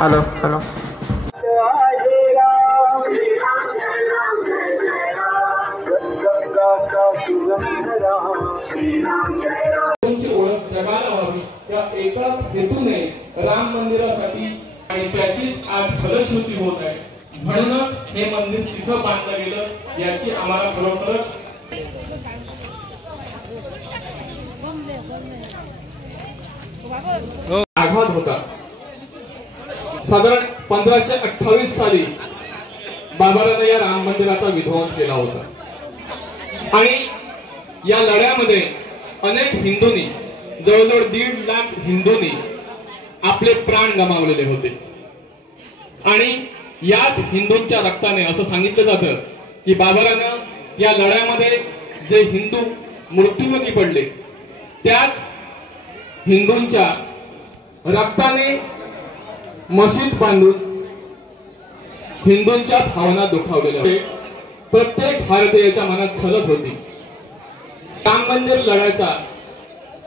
Hello hello ओळख जगाला व्हावी या एकाच हेतूने राम मंदिरासाठी आणि त्याचीच आज फलश्रुती होत आहे. म्हणूनच हे मंदिर तिथं बांधलं गेलं याची आम्हाला खरोखरच आघात होता. साधारण 1528 साली बाबराने या राम मंदिराचा विध्वंस केला होता आणि या लढ्यामध्ये अनेक हिंदूंनी जवळजवळ 1.5 लाख हिंदूंनी आपले प्राण गमावलेले होते. आणि याच हिंदूंच्या रक्ताने असं सांगितलं जातं की बाबरानं या लढ्यामध्ये जे हिंदू मृत्युमुखी पडले त्याच हिंदूंच्या रक्ताने मशीद बांधून हिंदूंच्या भावना दुखावलेल्या होत्या. प्रत्येक भारतीयाच्या मनात सलत होती. राम मंदिर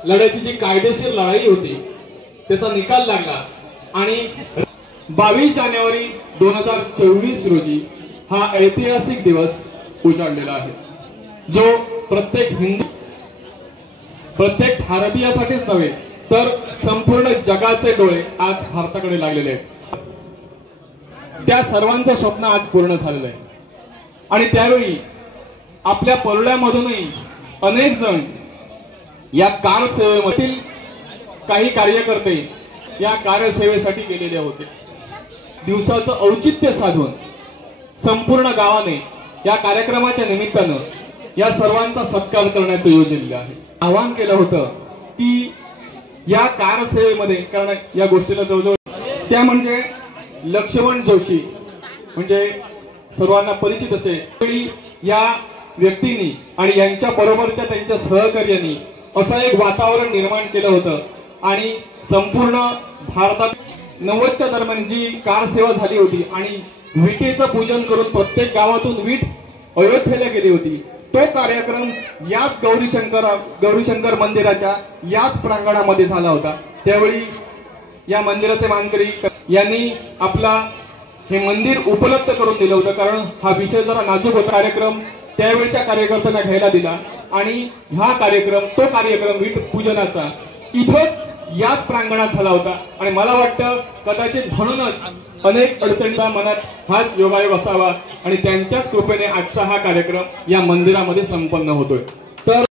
लढ्याची जी कायदेशीर लढाई होती त्याचा निकाल लागला आणि 22 जानेवारी 2024 रोजी हा ऐतिहासिक दिवस उजाडलेला आहे, जो प्रत्येक भारतीयासाठीच नव्हे तर संपूर्ण जगाचे डोळे आज भारताकडे लागलेले आहेत. त्या सर्वांचं स्वप्न आज पूर्ण झालेलं आहे आणि त्यावेळी आपल्या परुळ्यामधूनही अनेक जण या कारसेवेमधील काही कार्यकर्ते या कार्यसेवेसाठी गेलेले होते. दिवसाचं औचित्य साधून संपूर्ण गावाने या कार्यक्रमाच्या निमित्तानं या सर्वांचा सत्कार करण्याचं योजलेलं आहे. आवाहन केलं होतं की या कारसेवेमध्ये, कारण या गोष्टीला जवळजवळ त्या म्हणजे लक्ष्मण जोशी म्हणजे सर्वांना परिचित असेल, या व्यक्तींनी आणि यांच्या बरोबरच्या त्यांच्या सहकार्यांनी असं एक वातावरण निर्माण केलं होतं आणि संपूर्ण भारतात 90च्या दरम्यान जी कार सेवा झाली होती आणि विटेचं पूजन करून प्रत्येक गावातून वीट अयोध्येला गेली होती, तो कार्यक्रम याच गौरीशंकर मंदिराच्या याच प्रांगणामध्ये झाला होता. त्यावेळी या मंदिराचे मानकरी यांनी आपला हे मंदिर उपलब्ध करून दिलं होतं, कारण हा विषय जरा नाजूक होता. कार्यक्रम त्यावेळच्या कार्यकर्त्यांना घ्यायला दिला आणि हा कार्यक्रम, तो कार्यक्रम वीट पूजनाचा इथंच याच प्रांगणात झाला होता. आणि मला वाटतं कदाचित म्हणूनच अनेक अडचणींच्या मनात हाच योगायोग असावा आणि त्यांच्याच कृपेने आजचा हा कार्यक्रम या मंदिरामध्ये संपन्न होतोय. तर